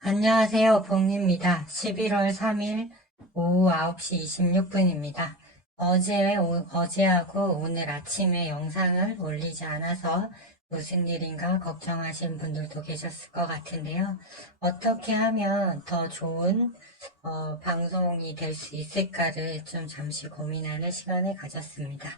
안녕하세요. 봉입니다. 11월 3일 오후 9시 26분입니다. 어제하고 오늘 아침에 영상을 올리지 않아서 무슨 일인가 걱정하신 분들도 계셨을 것 같은데요. 어떻게 하면 더 좋은 방송이 될 수 있을까를 좀 잠시 고민하는 시간을 가졌습니다.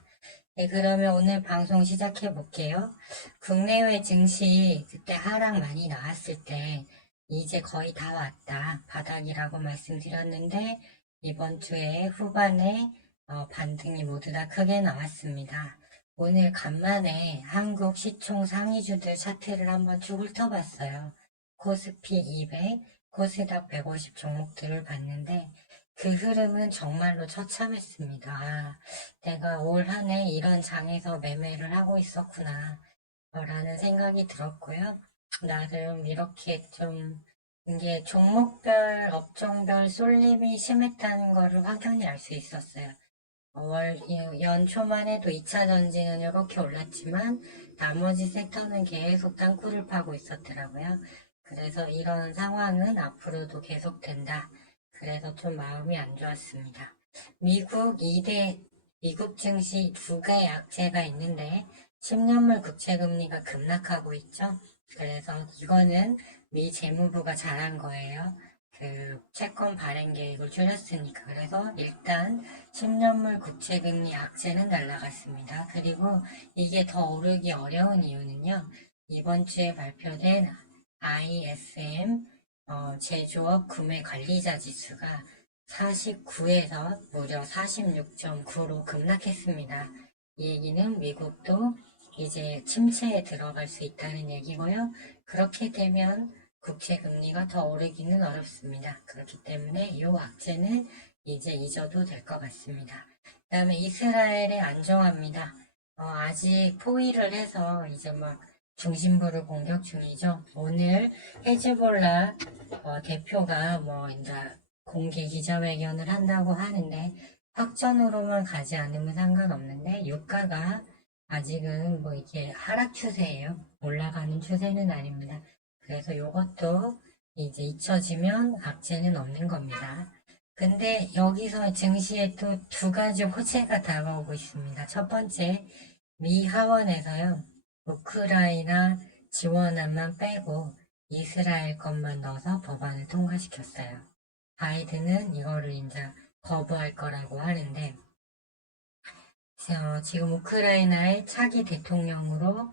네, 그러면 오늘 방송 시작해 볼게요. 국내외 증시 그때 하락 많이 나왔을 때 이제 거의 다 왔다. 바닥이라고 말씀드렸는데 이번 주에 후반에 반등이 모두 다 크게 나왔습니다. 오늘 간만에 한국 시총 상위주들 차트를 한번 쭉 훑어봤어요. 코스피 200, 코스닥 150 종목들을 봤는데 그 흐름은 정말로 처참했습니다. 내가 올 한 해 이런 장에서 매매를 하고 있었구나 라는 생각이 들었고요. 나름 이렇게 좀 이게 종목별, 업종별 쏠림이 심했다는 거를 확연히 알 수 있었어요. 연초만 해도 2차 전지는 이렇게 올랐지만 나머지 섹터는 계속 땅굴을 파고 있었더라고요. 그래서 이런 상황은 앞으로도 계속된다. 그래서 좀 마음이 안 좋았습니다. 미국 증시 두 개의 악재가 있는데 10년물 국채금리가 급락하고 있죠. 그래서 이거는 미 재무부가 잘한 거예요. 그 채권 발행 계획을 줄였으니까. 그래서 일단 10년물 국채금리 악재는 날라갔습니다. 그리고 이게 더 오르기 어려운 이유는요. 이번 주에 발표된 ISM 제조업 구매 관리자 지수가 49에서 무려 46.9로 급락했습니다. 이 얘기는 미국도 이제 침체에 들어갈 수 있다는 얘기고요. 그렇게 되면 국채 금리가 더 오르기는 어렵습니다. 그렇기 때문에 이 악재는 이제 잊어도 될 것 같습니다. 그 다음에 이스라엘의 안정화입니다. 아직 포위를 해서 이제 막 중심부를 공격 중이죠. 오늘 헤즈볼라 대표가 뭐 이제 공개 기자회견을 한다고 하는데 확전으로만 가지 않으면 상관없는데 유가가 아직은 뭐 이게 하락 추세예요. 올라가는 추세는 아닙니다. 그래서 이것도 이제 잊혀지면 악재는 없는 겁니다. 근데 여기서 증시에 또 두 가지 호재가 다가오고 있습니다. 첫 번째, 미 하원에서요, 우크라이나 지원안만 빼고 이스라엘 것만 넣어서 법안을 통과시켰어요. 바이든은 이거를 이제 거부할 거라고 하는데, 지금 우크라이나의 차기 대통령으로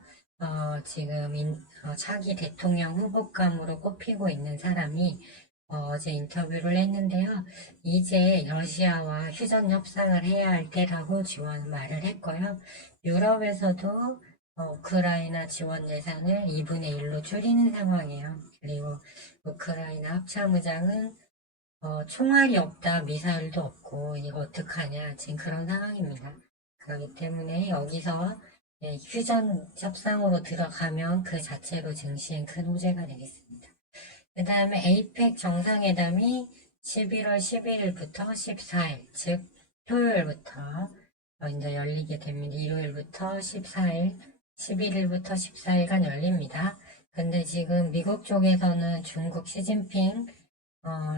지금 차기 대통령 후보감으로 꼽히고 있는 사람이 어제 인터뷰를 했는데요. 이제 러시아와 휴전 협상을 해야 할 때라고 지원 말을 했고요. 유럽에서도 우크라이나 지원 예산을 2분의 1로 줄이는 상황이에요. 그리고 우크라이나 합참의장은 총알이 없다, 미사일도 없고 이거 어떡하냐 지금 그런 상황입니다. 그렇기 때문에 여기서 휴전 협상으로 들어가면 그 자체로 증시엔 큰 호재가 되겠습니다. 그 다음에 에이펙 정상회담이 11월 11일부터 14일, 즉 토요일부터 이제 열리게 됩니다. 일요일부터 14일, 11일부터 14일간 열립니다. 근데 지금 미국 쪽에서는 중국 시진핑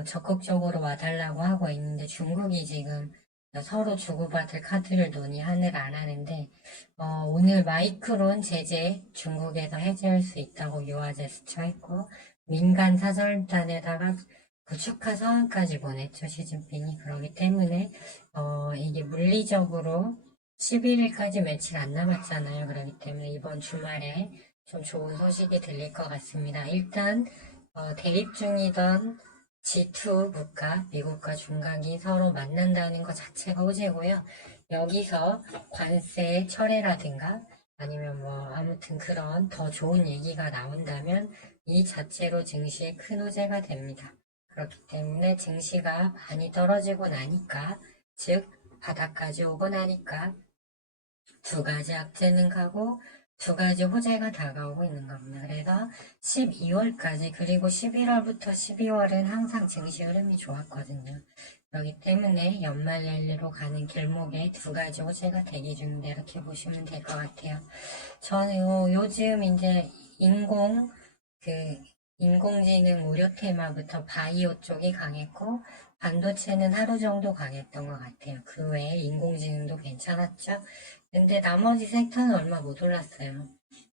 적극적으로 와달라고 하고 있는데 중국이 지금 서로 주고받을 카드를 논의하느라 안 하는데 오늘 마이크론 제재 중국에서 해제할 수 있다고 유화 제스처했고 민간 사절단에다가 구축하 서한까지 보냈죠 시진핑이. 그러기 때문에 이게 물리적으로 11일까지 며칠 안 남았잖아요. 그렇기 때문에 이번 주말에 좀 좋은 소식이 들릴 것 같습니다. 일단 대립 중이던 G2 국가, 미국과 중국이 서로 만난다는 것 자체가 호재고요. 여기서 관세 철회라든가 아니면 뭐 아무튼 그런 더 좋은 얘기가 나온다면 이 자체로 증시에 큰 호재가 됩니다. 그렇기 때문에 증시가 많이 떨어지고 나니까, 즉 바닥까지 오고 나니까 두 가지 악재는 가고 두 가지 호재가 다가오고 있는 겁니다. 그래서 12월까지 그리고 11월부터 12월은 항상 증시 흐름이 좋았거든요. 그렇기 때문에 연말 랠리로 가는 길목에 두 가지 호재가 대기 중인데 이렇게 보시면 될 것 같아요. 저는 요즘 이제 인공 그 인공지능 의료 테마부터 바이오 쪽이 강했고, 반도체는 하루 정도 강했던 것 같아요. 그 외에 인공지능도 괜찮았죠. 근데 나머지 섹터는 얼마 못 올랐어요.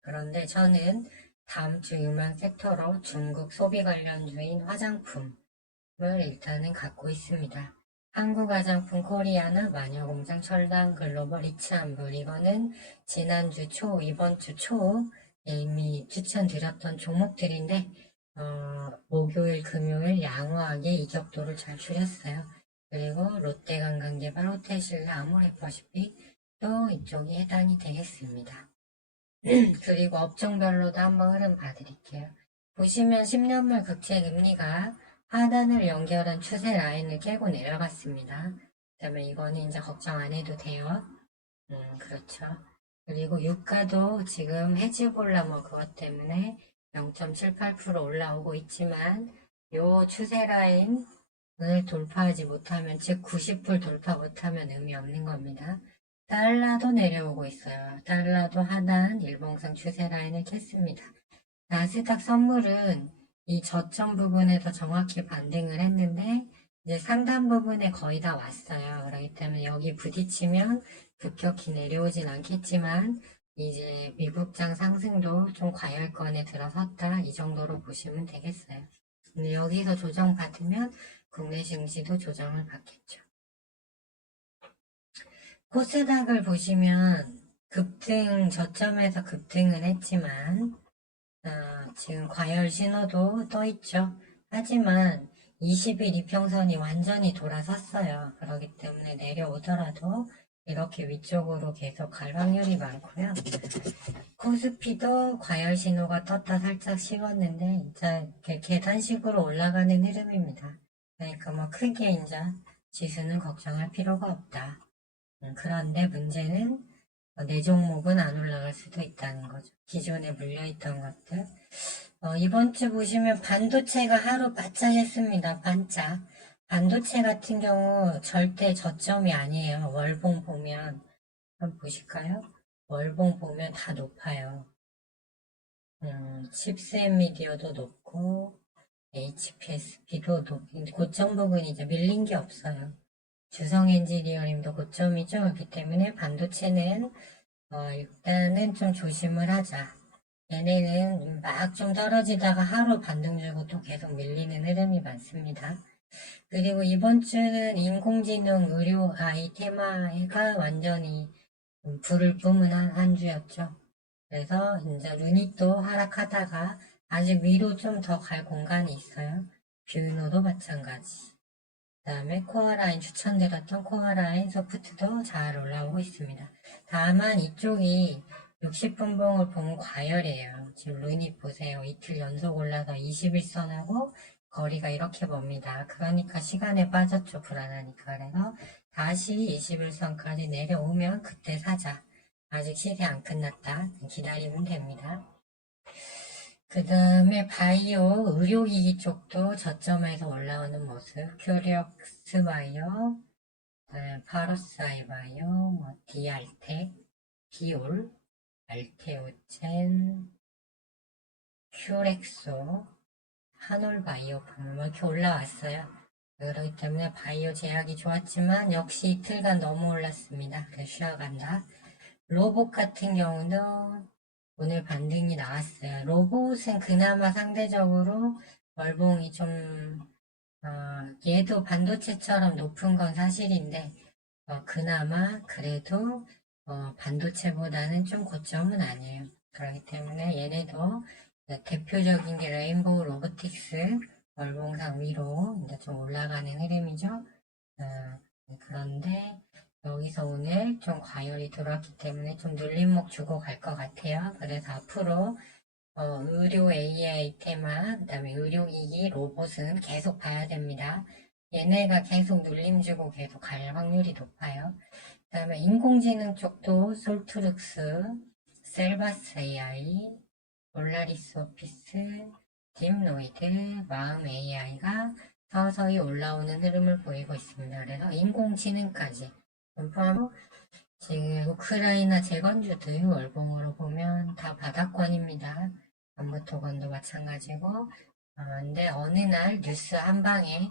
그런데 저는 다음 주 유망 섹터로 중국 소비 관련주인 화장품을 일단은 갖고 있습니다. 한국 화장품 코리아나 마녀공장 철당 글로벌 이츠한불 이거는 지난주 초 이번 주 초 이미 추천드렸던 종목들인데 목요일 금요일 양호하게 이격도를 잘 줄였어요. 그리고 롯데관광개발 호텔신라 아모레퍼시픽 또 이쪽이 해당이 되겠습니다. 그리고 업종별로도 한번 흐름 봐드릴게요. 보시면 10년물 국채 금리가 하단을 연결한 추세 라인을 깨고 내려갔습니다. 그다음에 이거는 이제 걱정 안 해도 돼요. 그렇죠. 그리고 유가도 지금 헤즈볼라 뭐 그것 때문에 0.78% 올라오고 있지만 요 추세 라인을 돌파하지 못하면 즉 90불 돌파 못하면 의미 없는 겁니다. 달러도 내려오고 있어요. 달러도 하단 일봉상 추세 라인을 깼습니다. 나스닥 선물은 이 저점 부분에서 정확히 반등을 했는데 이제 상단 부분에 거의 다 왔어요. 그렇기 때문에 여기 부딪히면 급격히 내려오진 않겠지만 이제 미국장 상승도 좀 과열권에 들어섰다 이 정도로 보시면 되겠어요. 근데 여기서 조정 받으면 국내 증시도 조정을 받겠죠. 코스닥을 보시면 급등 저점에서 급등은 했지만 지금 과열 신호도 떠 있죠. 하지만 20일 이평선이 완전히 돌아섰어요. 그렇기 때문에 내려오더라도 이렇게 위쪽으로 계속 갈 확률이 많고요. 코스피도 과열 신호가 떴다 살짝 식었는데 이제 계단식으로 올라가는 흐름입니다. 그러니까 뭐 크게 이제 지수는 걱정할 필요가 없다. 그런데 문제는 내 종목은 안 올라갈 수도 있다는 거죠. 기존에 물려있던 것들. 이번 주 보시면 반도체가 하루 바짝 했습니다. 반짝. 반도체 같은 경우 절대 저점이 아니에요. 월봉 보면. 한번 보실까요? 월봉 보면 다 높아요. 칩셋 미디어도 높고, HPSP도 높고, 고점 부분이 이제 밀린 게 없어요. 주성 엔지니어링도 고점이죠. 그렇기 때문에 반도체는 일단은 좀 조심을 하자. 얘네는 막 좀 떨어지다가 하루 반등 주고 또 계속 밀리는 흐름이 많습니다. 그리고 이번 주는 인공지능 의료 테마가 완전히 불을 뿜은 한 주였죠. 그래서 이제 루닛도 하락하다가 아직 위로 좀 더 갈 공간이 있어요. 뷰노도 마찬가지. 그 다음에 코어라인 추천드렸던 코어라인 소프트도 잘 올라오고 있습니다. 다만 이쪽이 60분봉을 본 과열이에요. 지금 루닛 보세요. 이틀 연속 올라서 21선하고 거리가 이렇게 멉니다. 그러니까 시간에 빠졌죠. 불안하니까. 그래서 다시 21선까지 내려오면 그때 사자. 아직 시세 안 끝났다. 기다리면 됩니다. 그 다음에 바이오, 의료기기 쪽도 저점에서 올라오는 모습. 큐리옥스 바이오, 파로스 아이바이오, 뭐 디알텍, 비올, 알테오젠, 큐렉소, 한올바이오 보면 이렇게 올라왔어요. 그렇기 때문에 바이오 제약이 좋았지만 역시 이틀간 너무 올랐습니다. 그래서 쉬어간다. 로봇 같은 경우도 오늘 반등이 나왔어요. 로봇은 그나마 상대적으로 월봉이 좀 얘도 반도체처럼 높은 건 사실인데 그나마 그래도 반도체보다는 좀 고점은 아니에요. 그렇기 때문에 얘네도 대표적인 게 레인보우 로보틱스 월봉상 위로 이제 좀 올라가는 흐름이죠. 그런데 여기서 오늘 좀 과열이 들어왔기 때문에 좀 눌림목 주고 갈 것 같아요. 그래서 앞으로 의료 AI 테마, 그 다음에 의료기기, 로봇은 계속 봐야 됩니다. 얘네가 계속 눌림 주고 계속 갈 확률이 높아요. 그 다음에 인공지능 쪽도 솔트룩스, 셀바스 AI, 볼라리스 오피스, 딥노이드, 마음 AI가 서서히 올라오는 흐름을 보이고 있습니다. 그래서 인공지능까지 포함하고 지금 우크라이나 재건주들 월봉으로 보면 다 바닥권입니다. 안부토건도 마찬가지고 근데 어느 날 뉴스 한 방에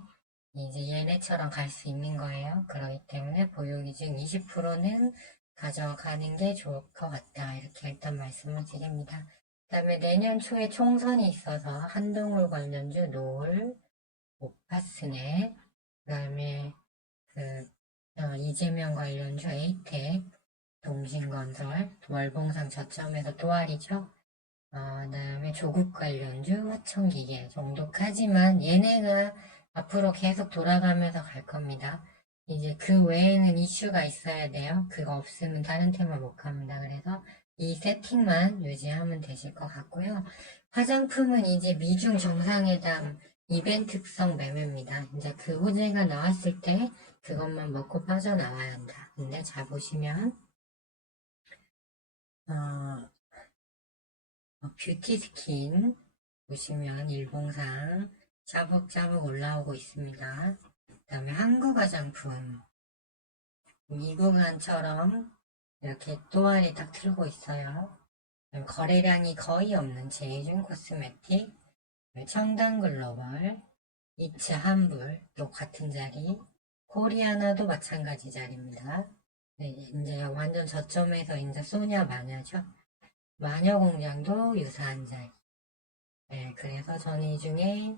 이제 얘네처럼 갈 수 있는 거예요. 그렇기 때문에 보유기 중 20%는 가져가는 게 좋을 것 같다. 이렇게 일단 말씀을 드립니다. 그다음에 내년 초에 총선이 있어서 한동훈 관련주 노을, 오파스네, 그다음에 그 이재명 관련주 에이텍, 동신건설, 월봉상 저점에서 또알이죠. 그다음에 조국 관련주, 화천기계 정도까지만 얘네가 앞으로 계속 돌아가면서 갈 겁니다. 이제 그 외에는 이슈가 있어야 돼요. 그거 없으면 다른 테마 못 갑니다. 그래서 이 세팅만 유지하면 되실 것 같고요. 화장품은 이제 미중 정상회담 이벤트성 매매입니다. 이제 그 호재가 나왔을 때 그것만 먹고 빠져나와야 한다. 근데 잘 보시면 어, 뷰티 스킨 보시면 일봉상 자북자북 올라오고 있습니다. 그 다음에 한국 화장품 이 구간처럼 이렇게 또알이 딱 틀고 있어요. 거래량이 거의 없는 제이준 코스메틱, 청담 글로벌, 이츠 환불 또 같은 자리, 코리아나도 마찬가지 자리입니다. 네, 이제 완전 저점에서 이제 소냐 마녀죠. 마녀 공장도 유사한 자리. 네, 그래서 저는 이 중에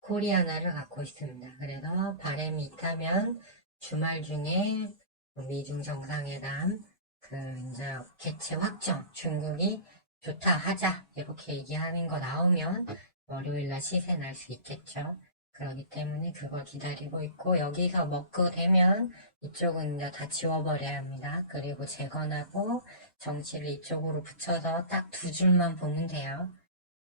코리아나를 갖고 있습니다. 그래서 바람이 있다면 주말 중에 미중 정상회담 그 이제 개최 확정 중국이 좋다 하자 이렇게 얘기하는 거 나오면 월요일날 시세 날 수 있겠죠. 그렇기 때문에 그걸 기다리고 있고 여기서 먹고 되면 이쪽은 이제 다 지워버려야 합니다. 그리고 재건하고 정치를 이쪽으로 붙여서 딱 두 줄만 보면 돼요.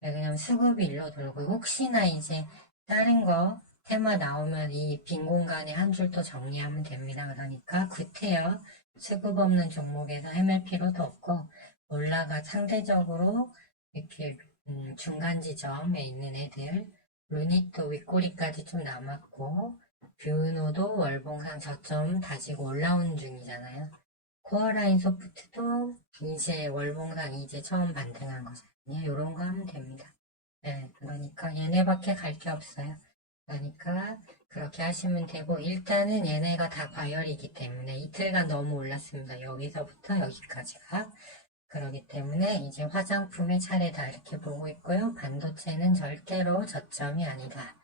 그냥 수급이 일로 돌고 혹시나 이제 다른 거 테마 나오면 이 빈 공간에 한 줄 또 정리하면 됩니다. 그러니까 구태여 수급 없는 종목에서 헤맬 필요도 없고 올라가 상대적으로 이렇게 중간 지점에 있는 애들 루니또 윗꼬리까지 좀 남았고 뷰노도 월봉상 저점 다지고 올라오는 중이잖아요. 코어라인 소프트도 이제 월봉상 이제 처음 반등한 거잖아요. 이런 거 하면 됩니다. 네, 그러니까 얘네밖에 갈 게 없어요. 그러니까 그렇게 하시면 되고 일단은 얘네가 다 과열이기 때문에 이틀간 너무 올랐습니다. 여기서부터 여기까지가. 그러기 때문에 이제 화장품의 차례다 이렇게 보고 있고요. 반도체는 절대로 저점이 아니다.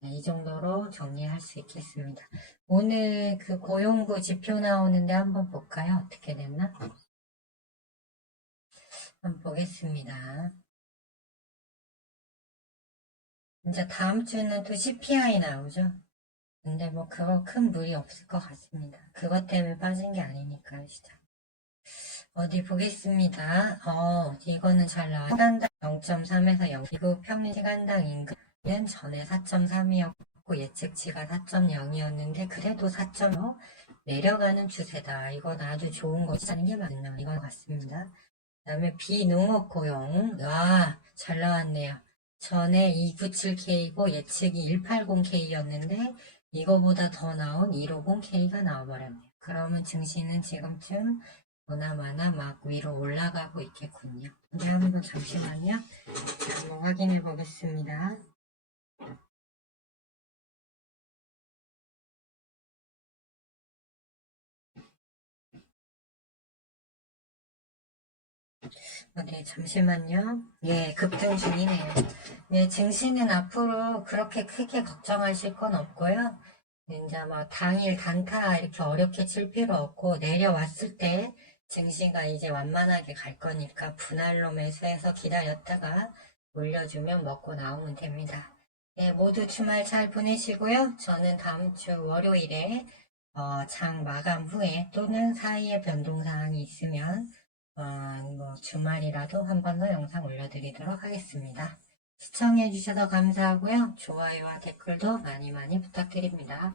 네, 이 정도로 정리할 수 있겠습니다. 오늘 그 고용부 지표 나오는데 한번 볼까요? 어떻게 됐나? 한번 보겠습니다. 이제 다음 주는 또 CPI 나오죠? 근데 뭐 그거 큰 무리 없을 것 같습니다. 그것 때문에 빠진 게 아니니까요, 시장. 어디 보겠습니다. 이거는 잘 나와. 시간당 0.3에서 0. 미국 평균 시간당 임금은 전에 4.3이었고 예측치가 4.0이었는데 그래도 4.5 내려가는 추세다. 이건 아주 좋은 것이라는 게 맞는 이건 같습니다. 그 다음에 비농업 고용. 잘 나왔네요. 전에 297K고 예측이 180K였는데 이거보다 더 나온 150K가 나와버렸네요. 그러면 증시는 지금쯤 보나마나 막 위로 올라가고 있겠군요. 네, 한번 잠시만요. 한번 확인해 보겠습니다. 네, 잠시만요. 예, 급등 중이네요. 네, 증시는 앞으로 그렇게 크게 걱정하실 건 없고요. 이제 뭐 당일 단타 이렇게 어렵게 칠 필요 없고 내려왔을 때 증시가 이제 완만하게 갈 거니까 분할로 매수해서 기다렸다가 올려주면 먹고 나오면 됩니다. 네, 모두 주말 잘 보내시고요. 저는 다음 주 월요일에 장 마감 후에 또는 사이에 변동사항이 있으면 뭐 주말이라도 한 번 더 영상 올려드리도록 하겠습니다. 시청해주셔서 감사하고요. 좋아요와 댓글도 많이 많이 부탁드립니다.